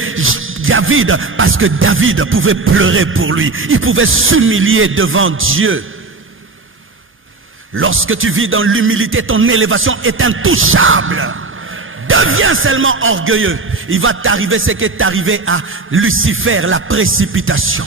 David parce que David pouvait pleurer pour lui. Il pouvait s'humilier devant Dieu. Lorsque tu vis dans l'humilité, ton élévation est intouchable. Deviens seulement orgueilleux. Il va t'arriver ce qui est arrivé à Lucifer, la précipitation.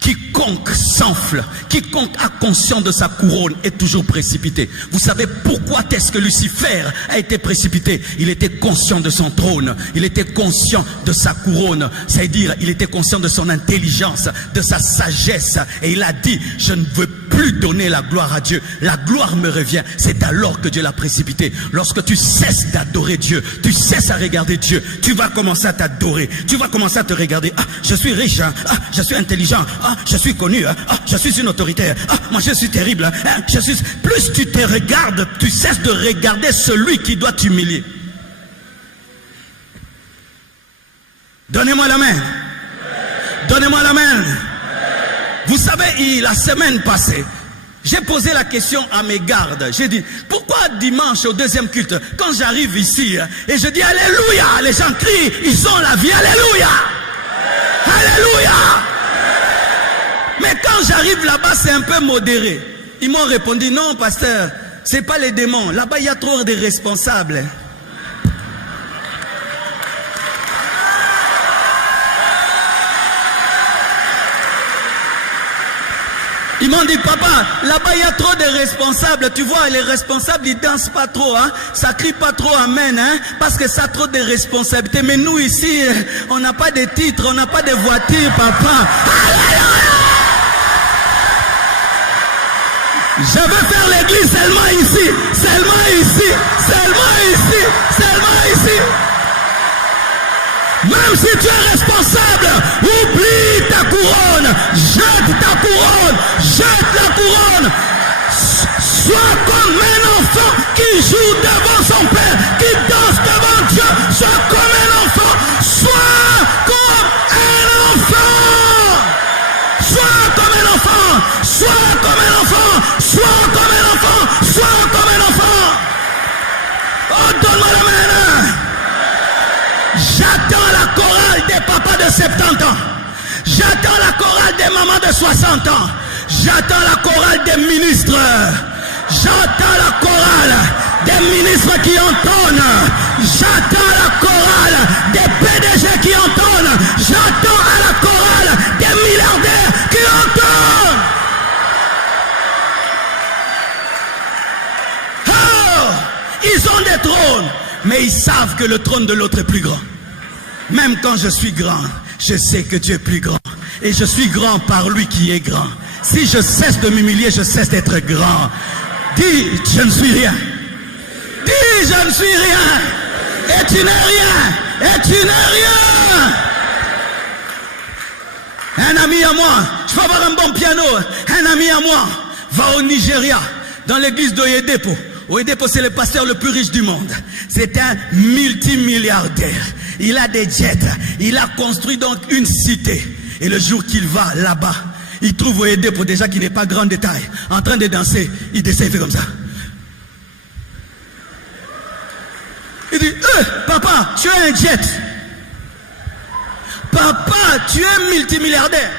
Quiconque s'enfle, quiconque a conscience de sa couronne est toujours précipité. Vous savez pourquoi est-ce que Lucifer a été précipité? Il était conscient de son trône, il était conscient de sa couronne, c'est-à-dire il était conscient de son intelligence, de sa sagesse, et il a dit, je ne veux plus donner la gloire à Dieu, la gloire me revient. C'est alors que Dieu l'a précipité. Lorsque tu cesses d'adorer Dieu, tu cesses à regarder Dieu, tu vas commencer à t'adorer, tu vas commencer à te regarder. Ah, je suis riche, hein? Ah, je suis intelligent, ah, je suis connu, hein? Ah, je suis une autorité, ah, moi je suis terrible, hein? Plus tu te regardes, tu cesses de regarder celui qui doit t'humilier. Donnez-moi la main. Donnez-moi la main. Vous savez, la semaine passée, j'ai posé la question à mes gardes. J'ai dit, pourquoi dimanche au deuxième culte, quand j'arrive ici, et je dis Alléluia, les gens crient, ils ont la vie, Alléluia. Alléluia. Mais quand j'arrive là-bas, c'est un peu modéré. Ils m'ont répondu, non pasteur, c'est pas les démons. Là-bas, il y a trop de responsables. Ils m'ont dit, papa, là-bas il y a trop de responsables. Tu vois, les responsables, ils dansent pas trop, hein. Ça crie pas trop amen, hein. Parce que ça a trop de responsabilités. Mais nous ici, on n'a pas de titres, on n'a pas de voitures, papa. Je veux faire l'église seulement ici, seulement ici, seulement ici, seulement ici. Même si tu es responsable, oublie ta couronne, jette ta couronne, jette la couronne. Sois comme un enfant qui joue devant son père, qui danse devant Dieu. Sois comme un enfant, sois comme un enfant. Sois comme un enfant, sois comme un enfant, sois comme un enfant, sois comme un enfant. Oh, donne-moi la main. J'attends la chorale des papas de 70 ans. J'attends la chorale des mamans de 60 ans. J'attends la chorale des ministres. J'attends la chorale des ministres qui entonnent. J'attends la chorale des PDG qui entonnent. J'attends à la chorale des milliardaires qui entonnent. Oh, ils ont des trônes, mais ils savent que le trône de l'autre est plus grand. Même quand je suis grand, je sais que Dieu est plus grand. Et je suis grand par lui qui est grand. Si je cesse de m'humilier, je cesse d'être grand. Dis, je ne suis rien. Dis, je ne suis rien. Et tu n'es rien. Et tu n'es rien. Un ami à moi, je peux avoir un bon piano. Un ami à moi va au Nigeria, dans l'église d'Oyedepo. Oyedepo, c'est le pasteur le plus riche du monde. C'est un multimilliardaire. Il a des jets. Il a construit donc une cité. Et le jour qu'il va là-bas, il trouve Oyedepo, déjà qui n'est pas grand de taille, en train de danser. Il descend, il fait comme ça. Il dit, papa, tu as un jet. Papa, tu es multimilliardaire.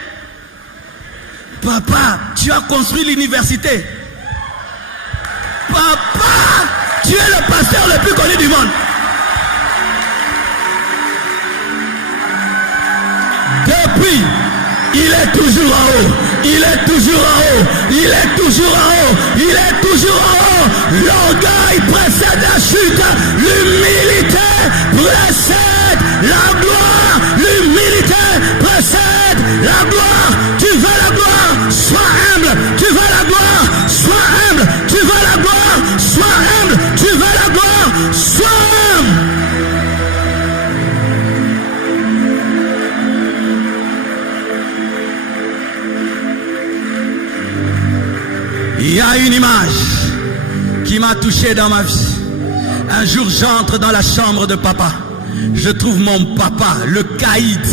Papa, tu as construit l'université. Papa, tu es le pasteur le plus connu du monde. Depuis, il est toujours en haut. Il est toujours en haut. Il est toujours en haut. Il est toujours en haut. L'orgueil précède la chute. L'humilité précède la gloire. L'humilité précède la gloire. Tu veux la gloire? Sois humble. Tu veux la gloire? Sois humble. Tu veux la gloire? Sois humble. Tu veux la gloire? Sois humble. Il y a une image qui m'a touché dans ma vie. Un jour, j'entre dans la chambre de papa. Je trouve mon papa, le caïd,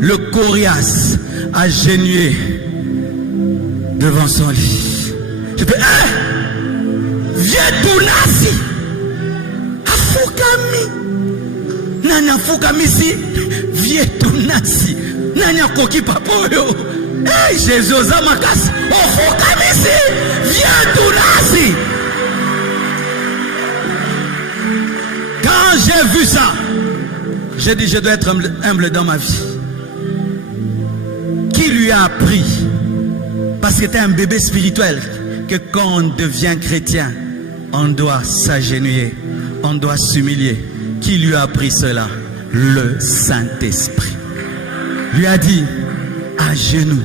le coriace, agenouillé devant son lit. Je fais, viens tout nasi. Afukami. Nanya fukami si. Viens tout nasi. Nanya koki papa yo. Hey, Jésus, Zamakas, viens tout nasi. Quand j'ai vu ça, j'ai dit, je dois être humble dans ma vie. Qui lui a appris? Parce que c'était un bébé spirituel, que quand on devient chrétien, on doit s'agenouiller, on doit s'humilier. Qui lui a appris cela? Le Saint-Esprit. Lui a dit, à genoux.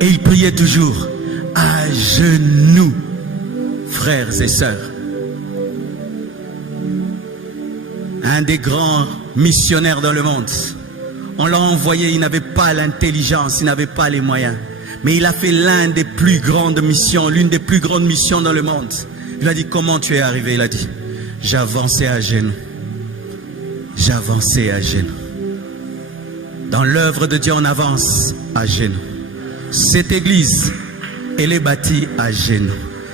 Et il priait toujours à genoux, frères et sœurs. Un des grands missionnaires dans le monde. On l'a envoyé, il n'avait pas l'intelligence, il n'avait pas les moyens. Mais il a fait l'une des plus grandes missions dans le monde. Il a dit, comment tu es arrivé? Il a dit, j'avançais à genoux. J'avançais à genoux. Dans l'œuvre de Dieu, on avance à genoux. Cette église, elle est bâtie à genoux.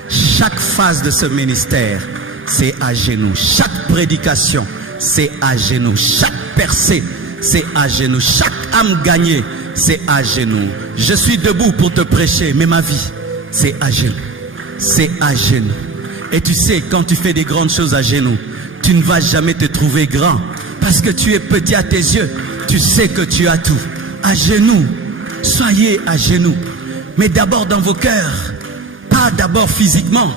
Chaque phase de ce ministère, c'est à genoux. Chaque prédication, c'est à genoux. Chaque percée, c'est à genoux. Chaque âme gagnée, c'est à genoux. Je suis debout pour te prêcher, mais ma vie, c'est à genoux. C'est à genoux. Et tu sais, quand tu fais des grandes choses à genoux, tu ne vas jamais te trouver grand. Parce que tu es petit à tes yeux. Tu sais que tu as tout. À genoux. Soyez à genoux. Mais d'abord dans vos cœurs. Pas d'abord physiquement,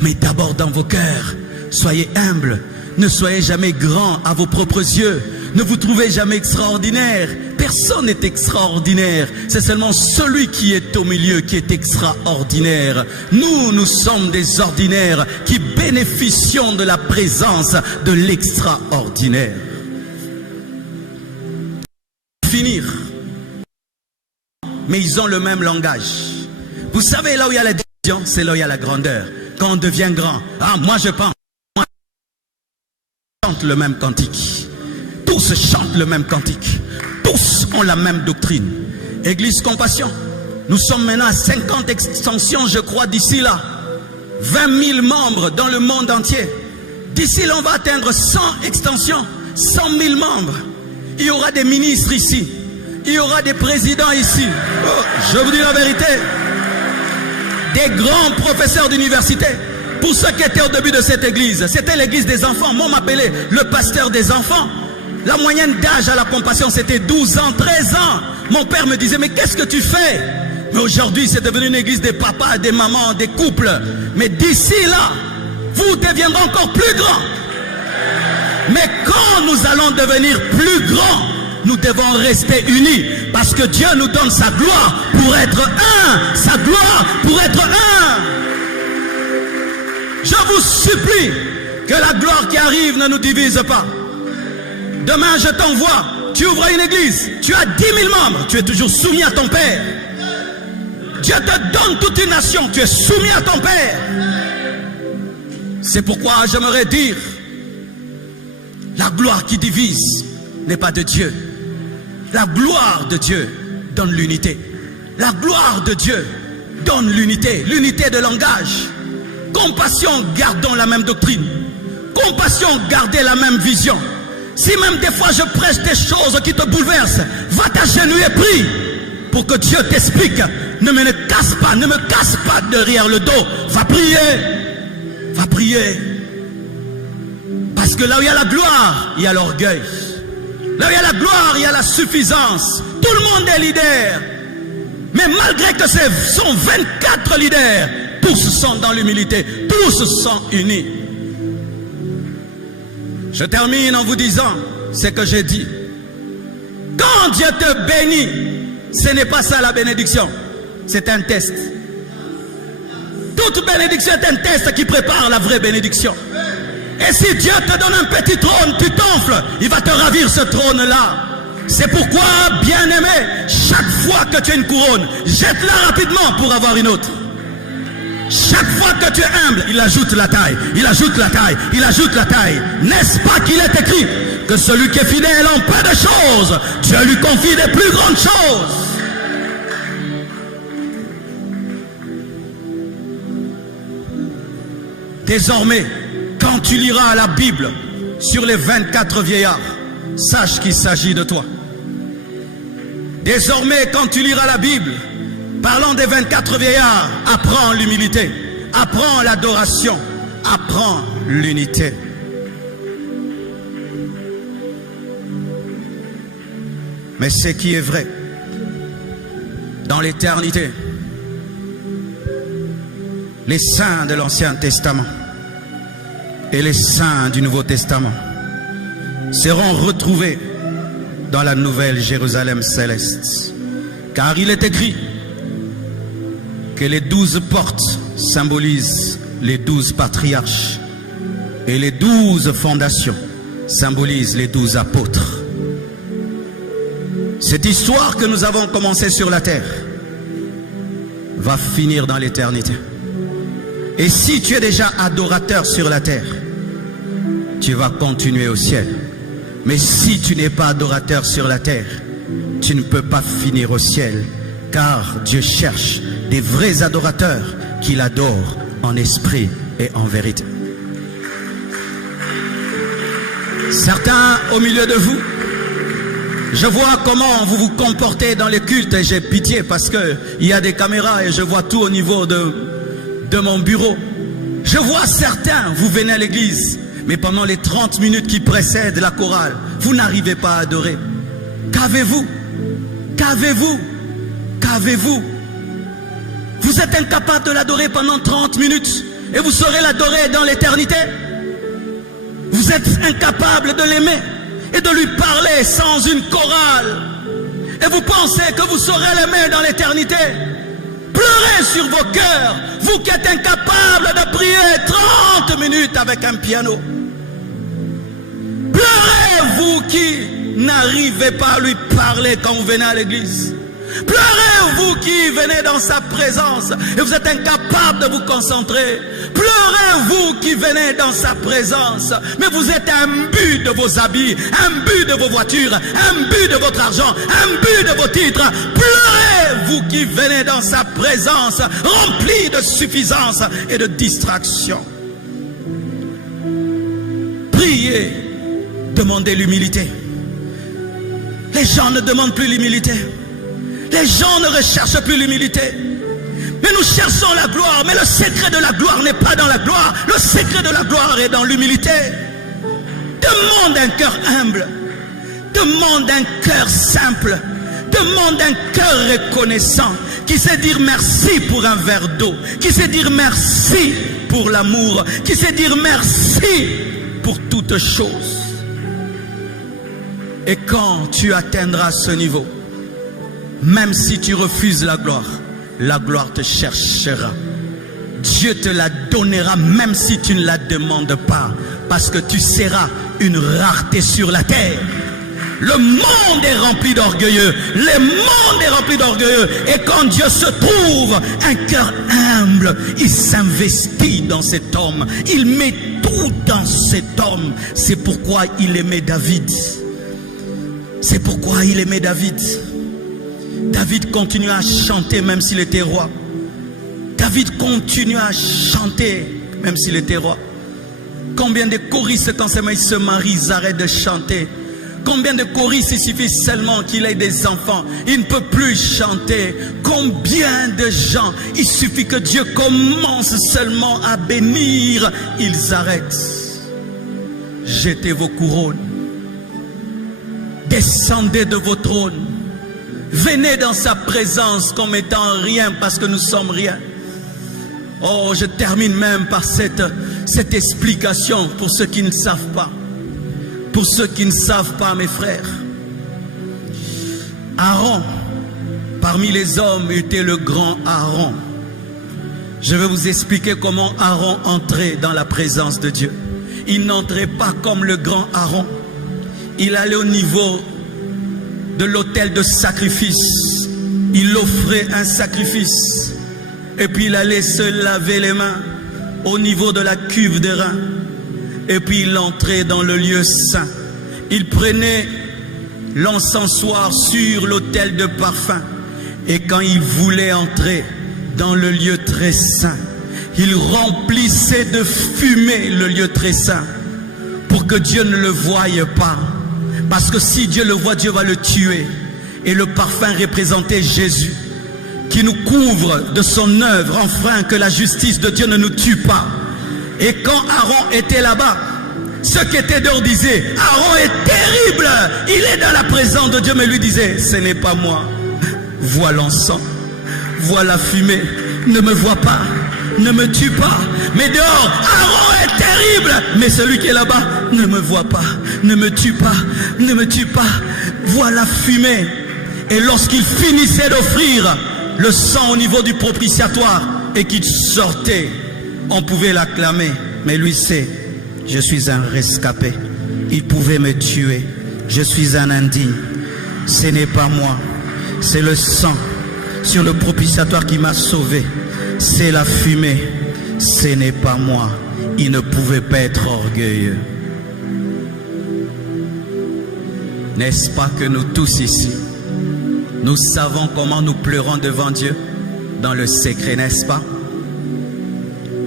mais d'abord dans vos cœurs. Soyez humbles. Ne soyez jamais grands à vos propres yeux. Ne vous trouvez jamais extraordinaire. Personne n'est extraordinaire. C'est seulement celui qui est au milieu qui est extraordinaire. Nous sommes des ordinaires qui bénéficions de la présence de l'extraordinaire. Finir. Mais ils ont le même langage. Vous savez, là où il y a la division, c'est là où il y a la grandeur. Quand on devient grand, moi je pense, moi je chante le même cantique. Tous chantent le même cantique. Tous ont la même doctrine. Église Compassion, nous sommes maintenant à 50 extensions, je crois, d'ici là. 20 000 membres dans le monde entier. D'ici là, on va atteindre 100 extensions, 100 000 membres. Il y aura des ministres ici. Il y aura des présidents ici. Oh, je vous dis la vérité. Des grands professeurs d'université. Pour ceux qui étaient au début de cette église, c'était l'église des enfants. Moi, on m'appelait le pasteur des enfants. La moyenne d'âge à la Compassion, c'était 12 ans, 13 ans. Mon père me disait, mais qu'est-ce que tu fais? Mais aujourd'hui, c'est devenu une église des papas, des mamans, des couples. Mais d'ici là, vous deviendrez encore plus grands. Mais quand nous allons devenir plus grands, nous devons rester unis. Parce que Dieu nous donne sa gloire pour être un. Sa gloire pour être un. Je vous supplie que la gloire qui arrive ne nous divise pas. Demain, je t'envoie. Tu ouvres une église. Tu as 10 000 membres. Tu es toujours soumis à ton Père. Dieu te donne toute une nation. Tu es soumis à ton Père. C'est pourquoi j'aimerais dire, la gloire qui divise n'est pas de Dieu. La gloire de Dieu donne l'unité. La gloire de Dieu donne l'unité. L'unité de langage. Compassion, gardons la même doctrine. Compassion, gardez la même vision. Si même des fois je prêche des choses qui te bouleversent, va t'agenouiller, prie pour que Dieu t'explique. Ne me casse pas derrière le dos. Va prier. Va prier. briller. Parce que là où il y a la gloire, il y a l'orgueil. Là où il y a la gloire, il y a la suffisance. Tout le monde est leader. Mais malgré que ce sont 24 leaders, tous sont dans l'humilité, tous sont unis. Je termine en vous disant ce que j'ai dit. Quand Dieu te bénit, ce n'est pas ça la bénédiction, c'est un test. Toute bénédiction est un test qui prépare la vraie bénédiction. Et si Dieu te donne un petit trône, tu t'enfles, il va te ravir ce trône-là. C'est pourquoi, bien-aimé, chaque fois que tu as une couronne, jette-la rapidement pour avoir une autre. Chaque fois que tu es humble, il ajoute la taille, il ajoute la taille, il ajoute la taille. N'est-ce pas qu'il est écrit que celui qui est fidèle en peu de choses, Dieu lui confie des plus grandes choses. Désormais, quand tu liras la Bible sur les 24 vieillards, sache qu'il s'agit de toi. Désormais, quand tu liras la Bible, parlant des 24 vieillards, apprends l'humilité, apprends l'adoration, apprends l'unité. Mais ce qui est vrai, dans l'éternité, les saints de l'Ancien Testament et les saints du Nouveau Testament seront retrouvés dans la nouvelle Jérusalem céleste. Car il est écrit que les 12 portes symbolisent les 12 patriarches et les 12 fondations symbolisent les 12 apôtres. Cette histoire que nous avons commencée sur la terre va finir dans l'éternité. Et si tu es déjà adorateur sur la terre, tu vas continuer au ciel. Mais si tu n'es pas adorateur sur la terre, tu ne peux pas finir au ciel. Car Dieu cherche des vrais adorateurs qui l'adorent en esprit et en vérité. Certains au milieu de vous, je vois comment vous vous comportez dans les cultes et j'ai pitié parce qu'il y a des caméras et je vois tout au niveau de mon bureau. Je vois certains, vous venez à l'église, mais pendant les 30 minutes qui précèdent la chorale, vous n'arrivez pas à adorer. Qu'avez-vous? Qu'avez-vous? Qu'avez-vous? Vous êtes incapable de l'adorer pendant 30 minutes et vous saurez l'adorer dans l'éternité. Vous êtes incapable de l'aimer et de lui parler sans une chorale. Et vous pensez que vous saurez l'aimer dans l'éternité. Pleurez sur vos cœurs, vous qui êtes incapables de prier 30 minutes avec un piano. Pleurez, vous qui n'arrivez pas à lui parler quand vous venez à l'église. Pleurez, vous qui venez dans sa présence et vous êtes incapable de vous concentrer. Pleurez, vous qui venez dans sa présence, mais vous êtes imbu de vos habits, imbu de vos voitures, imbu de votre argent, imbu de vos titres. Pleurez, vous qui venez dans sa présence, rempli de suffisance et de distraction. Priez, demandez l'humilité. Les gens ne demandent plus l'humilité. Les gens ne recherchent plus l'humilité. Mais nous cherchons la gloire. Mais le secret de la gloire n'est pas dans la gloire. Le secret de la gloire est dans l'humilité. Demande un cœur humble. Demande un cœur simple. Demande un cœur reconnaissant. Qui sait dire merci pour un verre d'eau. Qui sait dire merci pour l'amour. Qui sait dire merci pour toutes choses. Et quand tu atteindras ce niveau, même si tu refuses la gloire te cherchera. Dieu te la donnera même si tu ne la demandes pas. Parce que tu seras une rareté sur la terre. Le monde est rempli d'orgueilleux. Le monde est rempli d'orgueilleux. Et quand Dieu se trouve un cœur humble, il s'investit dans cet homme. Il met tout dans cet homme. C'est pourquoi il aimait David. C'est pourquoi il aimait David. David continua à chanter même s'il était roi. David continua à chanter même s'il était roi. Combien de choristes quand ils se marient, ils arrêtent de chanter. Combien de choristes, il suffit seulement qu'il ait des enfants, il ne peut plus chanter. Combien de gens, il suffit que Dieu commence seulement à bénir, ils arrêtent. Jetez vos couronnes, descendez de vos trônes, venez dans sa présence comme étant rien parce que nous sommes rien. Oh, je termine même par cette explication pour ceux qui ne savent pas. Pour ceux qui ne savent pas, mes frères, Aaron, parmi les hommes, était le grand Aaron. Je vais vous expliquer comment Aaron entrait dans la présence de Dieu. Il n'entrait pas comme le grand Aaron. Il allait au niveau de l'autel de sacrifice. Il offrait un sacrifice. Et puis il allait se laver les mains au niveau de la cuve de rein. Et puis il entrait dans le lieu saint. Il prenait l'encensoir sur l'autel de parfum. Et quand il voulait entrer dans le lieu très saint, il remplissait de fumée le lieu très saint pour que Dieu ne le voie pas. Parce que si Dieu le voit, Dieu va le tuer. Et le parfum représentait Jésus, qui nous couvre de son œuvre, afin que la justice de Dieu ne nous tue pas. Et quand Aaron était là-bas, ceux qui étaient dehors disaient, Aaron est terrible, il est dans la présence de Dieu, mais lui disait, ce n'est pas moi. Vois l'encens, vois la fumée, ne me vois pas, ne me tue pas. Mais dehors, Aaron est terrible, mais celui qui est là-bas, ne me voit pas, ne me tue pas, ne me tue pas. Vois la fumée. Et lorsqu'il finissait d'offrir le sang au niveau du propitiatoire et qu'il sortait, on pouvait l'acclamer, mais lui sait, je suis un rescapé. Il pouvait me tuer, je suis un indigne. Ce n'est pas moi, c'est le sang sur le propitiatoire qui m'a sauvé. C'est la fumée, ce n'est pas moi. Il ne pouvait pas être orgueilleux. N'est-ce pas que nous tous ici, nous savons comment nous pleurons devant Dieu dans le secret, n'est-ce pas?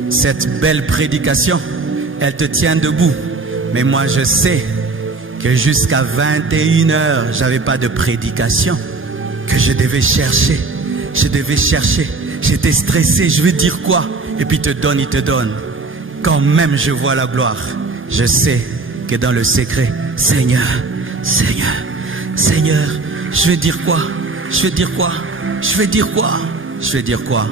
Cette belle prédication, elle te tient debout. Mais moi je sais que jusqu'à 21h, j'avais pas de prédication, que je devais chercher. J'étais stressé, je vais dire quoi? Et puis il te donne. Quand même je vois la gloire, je sais que dans le secret, Seigneur, je vais dire quoi?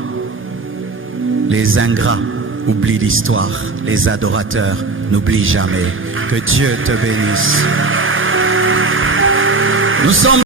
Les ingrats oublient l'histoire, les adorateurs n'oublient jamais. Que Dieu te bénisse. Nous sommes